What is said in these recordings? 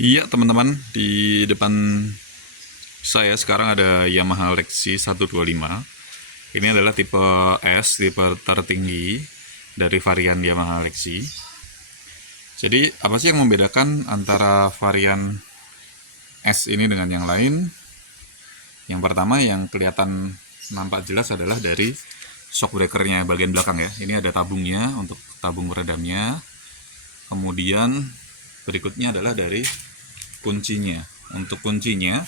Iya teman-teman, di depan saya sekarang ada Yamaha Lexi 125. Ini adalah tipe S, tipe tertinggi dari varian Yamaha Lexi. Jadi apa sih yang membedakan antara varian S ini dengan yang lain? Yang pertama yang kelihatan nampak jelas adalah dari shock breakernya bagian belakang ya. Ini ada tabungnya untuk tabung peredamnya. Kemudian berikutnya adalah dari kuncinya. Untuk kuncinya,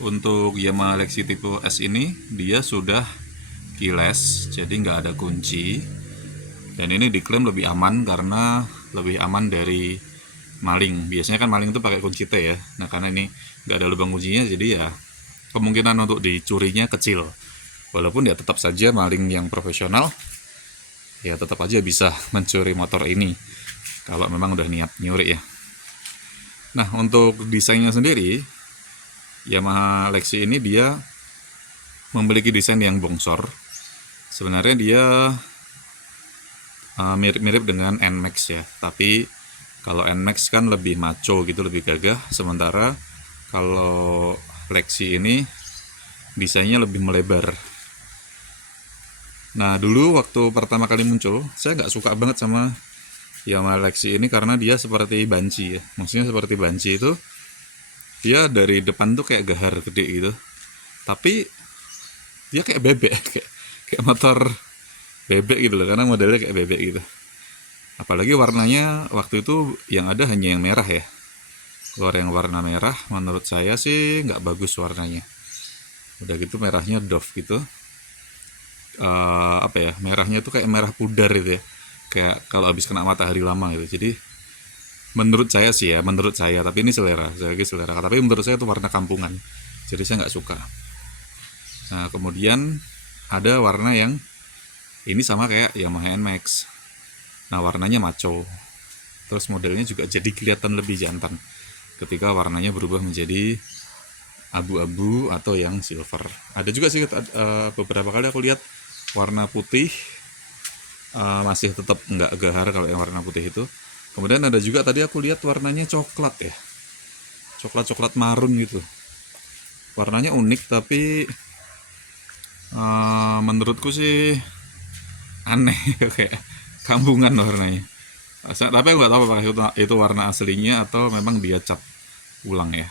untuk Yamaha Lexi tipe S ini dia sudah keyless, jadi nggak ada kunci. Dan ini diklaim lebih aman karena lebih aman dari maling. Biasanya kan maling itu pakai kunci T ya. Nah karena ini nggak ada lubang kuncinya, jadi ya kemungkinan untuk dicurinya kecil. Walaupun ya tetap saja maling yang profesional ya tetap aja bisa mencuri motor ini kalau memang udah niat nyuri ya. Nah, untuk desainnya sendiri, Yamaha Lexi ini dia memiliki desain yang bongsor. Sebenarnya dia mirip-mirip dengan NMAX ya, tapi kalau NMAX kan lebih maco gitu, lebih gagah. Sementara kalau Lexi ini desainnya lebih melebar. Nah, dulu waktu pertama kali muncul, saya nggak suka banget sama Yamaha Lexi ini karena dia seperti banci ya. Maksudnya seperti banci itu dia dari depan tuh kayak gahar gede gitu, tapi dia kayak bebek kayak motor bebek gitu loh, karena modelnya kayak bebek gitu. Apalagi warnanya waktu itu yang ada hanya yang merah ya, keluar yang warna merah. Menurut saya sih nggak bagus warnanya. Udah gitu merahnya doff gitu. Apa ya, merahnya tuh kayak merah pudar gitu ya, kayak kalau habis kena matahari lama gitu. Jadi menurut saya sih ya, menurut saya, tapi ini selera, saya lagi selera, tapi menurut saya itu warna kampungan, jadi saya nggak suka. Nah kemudian ada warna yang ini sama kayak Yamaha NMAX. Nah warnanya maco, terus modelnya juga jadi kelihatan lebih jantan ketika warnanya berubah menjadi abu-abu atau yang silver. Ada juga sih beberapa kali aku lihat warna putih, masih tetap nggak gahar kalau yang warna putih itu. Kemudian ada juga tadi aku lihat warnanya coklat ya, coklat marun gitu. Warnanya unik tapi menurutku sih aneh kayak kampungan warnanya. Tapi aku nggak tahu apakah itu warna aslinya atau memang dia cat ulang ya.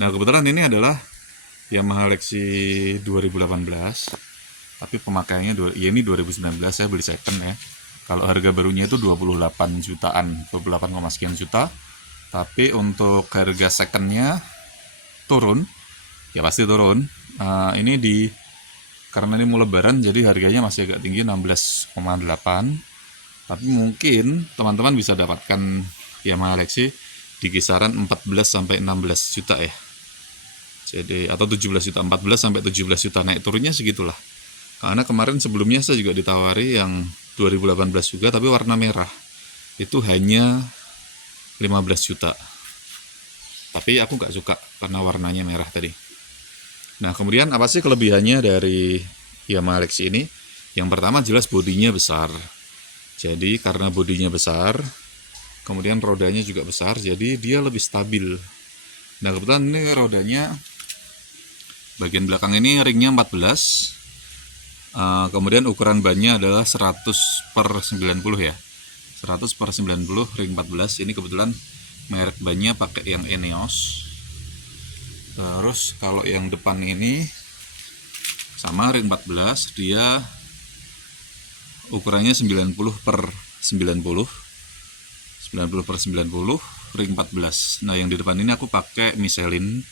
Nah kebetulan ini adalah Yamaha Lexi 2018, tapi pemakaiannya ya ini 2019, saya beli second ya. Kalau harga barunya itu 28 jutaan, 28, sekian juta. Tapi untuk harga secondnya turun, ya pasti turun. Ini karena ini mau lebaran jadi harganya masih agak tinggi, 16,8. Tapi mungkin teman-teman bisa dapatkan Yamaha Lexi di kisaran 14 sampai 16 juta ya. Jadi atau 17 juta, 14 sampai 17 juta, naik turunnya segitulah. Karena kemarin sebelumnya saya juga ditawari yang 2018 juga tapi warna merah. Itu hanya 15 juta. Tapi aku nggak suka karena warnanya merah tadi. Nah, kemudian apa sih kelebihannya dari Yamaha Lexi ini? Yang pertama jelas bodinya besar. Jadi karena bodinya besar, kemudian rodanya juga besar, jadi dia lebih stabil. Nah, kebetulan ini rodanya bagian belakang ini ringnya 14. Kemudian ukuran bannya adalah 100/90 ya. 100/90 ring 14. Ini kebetulan merek bannya pakai yang Eneos. Terus kalau yang depan ini sama ring 14, dia ukurannya 90/90. 90/90 ring 14. Nah yang di depan ini aku pakai Michelin.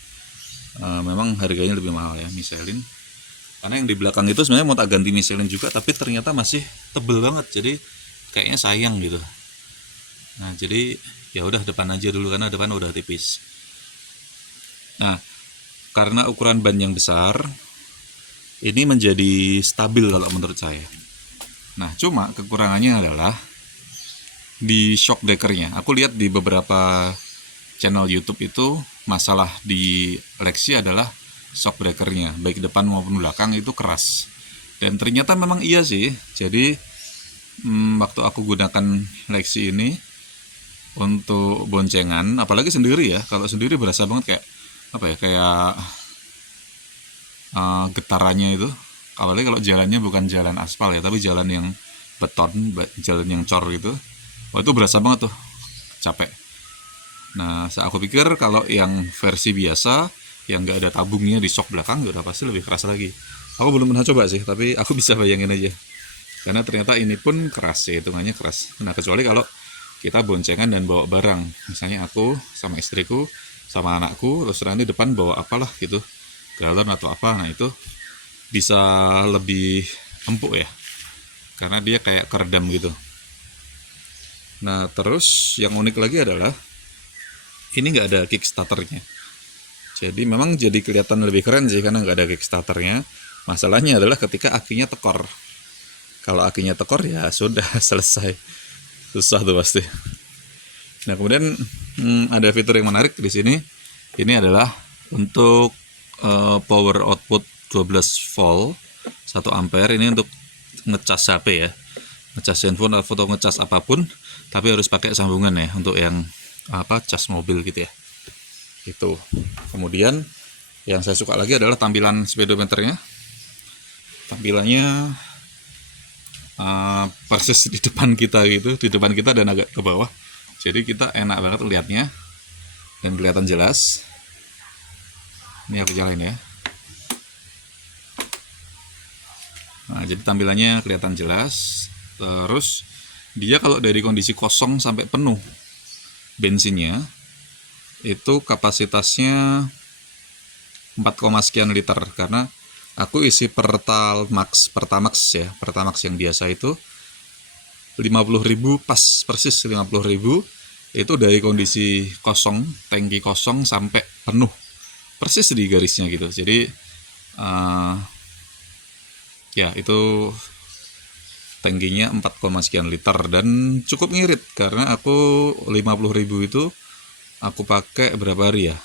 Memang harganya lebih mahal ya Michelin, karena yang di belakang itu sebenarnya mau tak ganti Michelin juga, tapi ternyata masih tebel banget, jadi kayaknya sayang gitu. Nah jadi ya udah depan aja dulu karena depan udah tipis. Nah karena ukuran ban yang besar ini menjadi stabil kalau menurut saya. Nah cuma kekurangannya adalah di shock breakernya. Aku lihat di beberapa channel YouTube itu masalah di Lexi adalah shock breakernya, baik depan maupun belakang itu keras. Dan ternyata memang iya sih. Jadi waktu aku gunakan Lexi ini untuk boncengan, apalagi sendiri ya. Kalau sendiri berasa banget kayak apa ya, kayak getarannya itu. Apalagi kalau jalannya bukan jalan aspal ya, tapi jalan yang beton, jalan yang cor gitu. Wah, itu berasa banget tuh capek. Nah, aku pikir kalau yang versi biasa yang nggak ada tabungnya di sok belakang ya udah pasti lebih keras lagi. Aku belum pernah coba sih, tapi aku bisa bayangin aja. Karena ternyata ini pun keras ya, hitungannya keras. Nah, kecuali kalau kita boncengan dan bawa barang. Misalnya aku sama istriku sama anakku, terus nanti depan bawa apalah gitu, galon atau apa. Nah, itu bisa lebih empuk ya. Karena dia kayak keredam gitu. Nah, terus yang unik lagi adalah ini nggak ada kickstarternya. Jadi memang jadi kelihatan lebih keren sih karena nggak ada kickstarternya. Masalahnya adalah ketika akinya tekor. Kalau akinya tekor ya sudah selesai. Susah tuh pasti. Nah, kemudian ada fitur yang menarik di sini. Ini adalah untuk power output 12 volt 1 ampere. Ini untuk ngecas HP ya. Ngecas handphone atau ngecas apapun, tapi harus pakai sambungan ya untuk yang cas mobil gitu ya. Itu. Kemudian yang saya suka lagi adalah tampilan speedometernya. Tampilannya persis di depan kita gitu, di depan kita dan agak ke bawah. Jadi kita enak banget lihatnya dan kelihatan jelas. Ini aku jalanin ya. Nah, jadi tampilannya kelihatan jelas. Terus dia kalau dari kondisi kosong sampai penuh bensinnya itu kapasitasnya 4, sekian liter, karena aku isi Pertamax yang biasa itu 50.000 pas persis 50.000 itu dari kondisi kosong, tangki kosong sampai penuh persis di garisnya gitu. Jadi ya itu tangkinya 4, sekian liter dan cukup ngirit karena aku 50.000 itu aku pakai berapa hari ya,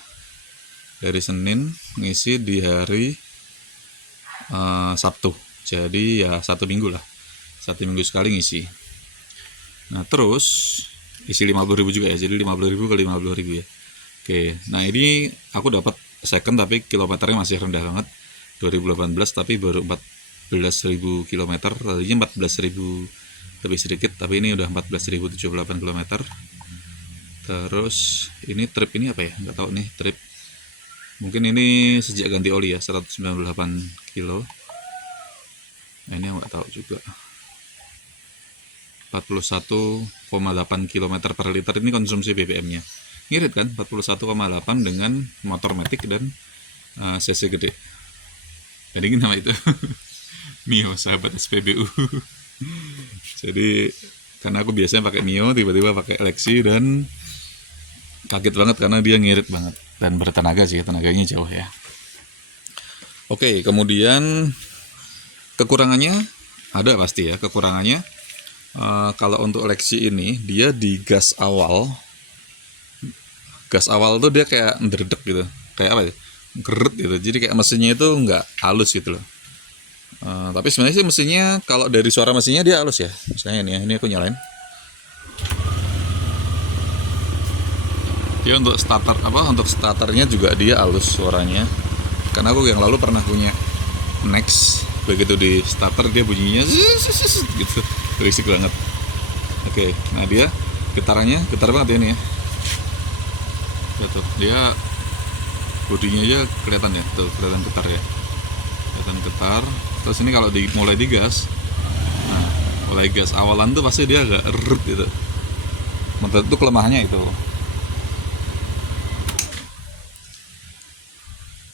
dari Senin ngisi di hari Sabtu, jadi ya 1 minggu lah, 1 minggu sekali ngisi. Nah, terus isi 50.000 juga ya, jadi 50.000 ke 50.000 ya. Oke, nah ini aku dapat second tapi kilometernya masih rendah banget, 2018 tapi baru 14.000 km, tadinya 14.000 lebih sedikit, tapi ini udah 14.078 km. Terus ini trip ini apa ya, nggak tahu nih trip, mungkin ini sejak ganti oli ya, 198 kilo. Nah, ini nggak tahu juga. 41,8 km per liter ini konsumsi BBM-nya. Ngirit kan, 41,8 dengan motor matic dan cc gede. Jadi ini nama itu Mio, sahabat SPBU. Jadi karena aku biasanya pakai Mio, tiba-tiba pakai Lexi dan kaget banget karena dia ngirit banget dan bertenaga sih, tenaganya jauh ya. Oke, kemudian kekurangannya ada pasti ya. Kekurangannya kalau untuk Lexi ini dia di gas awal tuh dia kayak ndredeg gitu, kayak apa ya, geret gitu. Jadi kayak mesinnya itu nggak halus gitu loh. Tapi sebenarnya sih mesinnya, kalau dari suara mesinnya dia halus ya. Misalnya ini aku nyalain. Dia untuk starternya juga dia halus suaranya. Karena aku yang lalu pernah punya Next, begitu di starter dia bunyinya gitu, berisik banget. Oke, nah dia getarannya getar banget ya ini ya. Tuh, dia bodinya aja kelihatan ya, tuh kelihatan getar ya. Kelihatan getar. Terus ini kalau mulai digas, nah mulai gas awalan tuh pasti dia agak rut gitu. Menurut itu kelemahannya itu.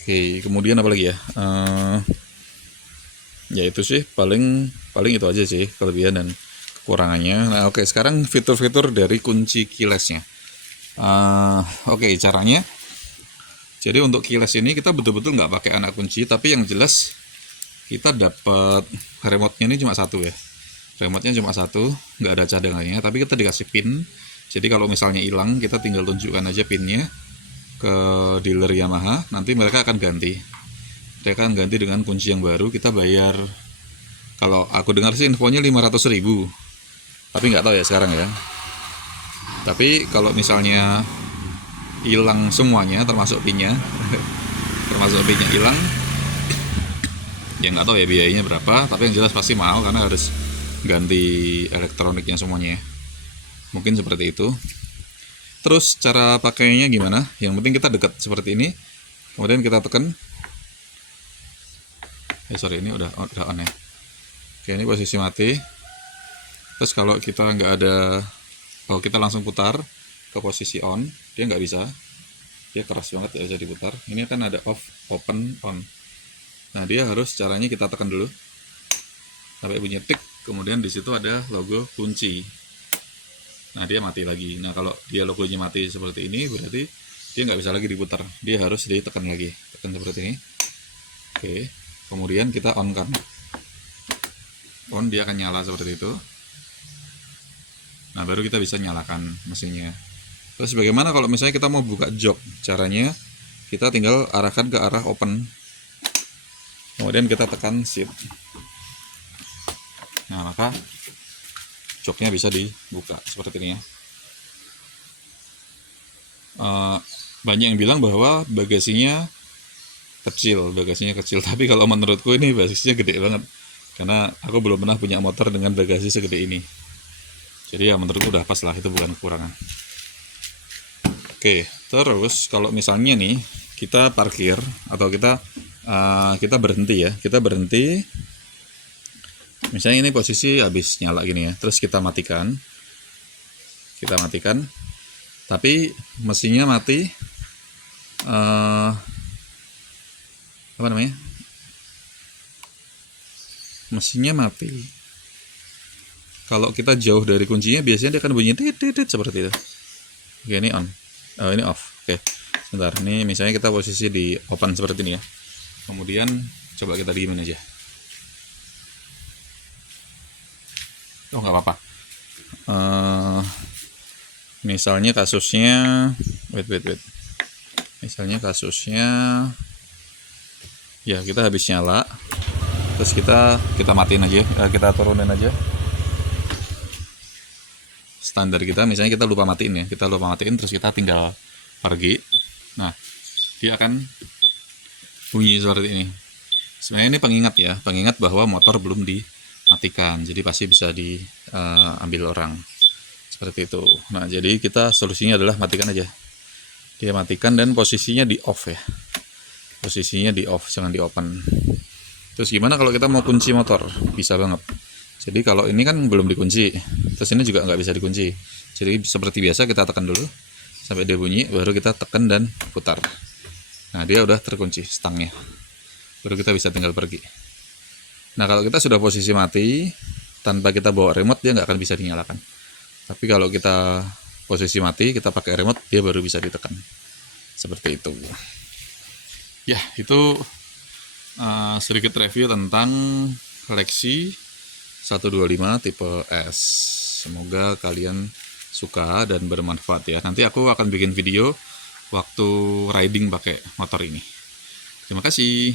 Oke, kemudian apa lagi ya? Ya itu sih paling itu aja sih kelebihan dan kekurangannya. Nah, oke, sekarang fitur-fitur dari kunci kilesnya. Oke, caranya. Jadi untuk kiles ini kita betul-betul nggak pakai anak kunci, tapi yang jelas kita dapat remote-nya ini cuma satu ya. Remote-nya cuma satu, nggak ada cadangannya, tapi kita dikasih pin. Jadi kalau misalnya hilang, kita tinggal tunjukkan aja pinnya ke dealer Yamaha, nanti mereka akan ganti. Mereka akan ganti dengan kunci yang baru. Kita bayar, kalau aku dengar sih infonya 500.000, tapi nggak tahu ya sekarang ya. Tapi kalau misalnya hilang semuanya termasuk pinnya termasuk pinnya hilang, ya nggak tahu ya biayanya berapa, tapi yang jelas pasti mahal karena harus ganti elektroniknya semuanya ya. Mungkin seperti itu. Terus cara pakainya gimana? Yang penting kita dekat seperti ini, kemudian kita tekan. Sorry, ini udah on ya. Oke, ini posisi mati. Terus kalau kita nggak ada, kalau kita langsung putar ke posisi on, dia nggak bisa, dia keras banget, ya bisa diputar. Ini kan ada off, open, on. Nah, dia harus caranya kita tekan dulu sampai bunyi tik, kemudian di situ ada logo kunci. Nah, dia mati lagi. Nah, kalau dia logonya mati seperti ini, berarti dia nggak bisa lagi diputar, dia harus ditekan lagi, tekan seperti ini. Oke, kemudian kita on kan, on, dia akan nyala seperti itu. Nah, baru kita bisa nyalakan mesinnya. Terus bagaimana kalau misalnya kita mau buka jok? Caranya kita tinggal arahkan ke arah open, kemudian kita tekan shift. Nah, maka joknya bisa dibuka seperti ini ya. Banyak yang bilang bahwa bagasinya kecil, tapi kalau menurutku ini bagasinya gede banget, karena aku belum pernah punya motor dengan bagasi segede ini. Jadi ya menurutku udah pas lah, itu bukan kekurangan. Oke, terus kalau misalnya nih kita parkir atau kita berhenti ya, kita berhenti. Misalnya ini posisi habis nyala gini ya, terus kita matikan, tapi mesinnya mati, apa namanya? Mesinnya mati. Kalau kita jauh dari kuncinya, biasanya dia akan bunyi titit seperti itu. Oke, ini on, ini off. Oke, sebentar. Ini misalnya kita posisi di open seperti ini ya. Kemudian coba kita diemin aja. Oh, nggak apa-apa. Misalnya kasusnya, wait. Misalnya kasusnya, ya kita habis nyala, terus kita matiin aja, kita turunin aja. Standar kita, misalnya kita lupa matiin ya, terus kita tinggal pergi. Nah, dia akan bunyi seperti ini. Sebenarnya ini pengingat bahwa motor belum dimatikan, jadi pasti bisa diambil orang seperti itu. Nah, jadi kita solusinya adalah matikan aja, dia matikan dan posisinya di off ya, jangan di open. Terus gimana kalau kita mau kunci motor? Bisa banget. Jadi kalau ini kan belum dikunci, terus ini juga nggak bisa dikunci. Jadi seperti biasa kita tekan dulu sampai dia bunyi, baru kita tekan dan putar. Nah, dia udah terkunci stangnya, baru kita bisa tinggal pergi. Nah, kalau kita sudah posisi mati tanpa kita bawa remote, dia nggak akan bisa dinyalakan. Tapi kalau kita posisi mati, kita pakai remote, dia baru bisa ditekan. Seperti itu. Ya, itu sedikit review tentang Lexi 125 tipe S. Semoga kalian suka dan bermanfaat ya. Nanti aku akan bikin video waktu riding pakai motor ini. Terima kasih.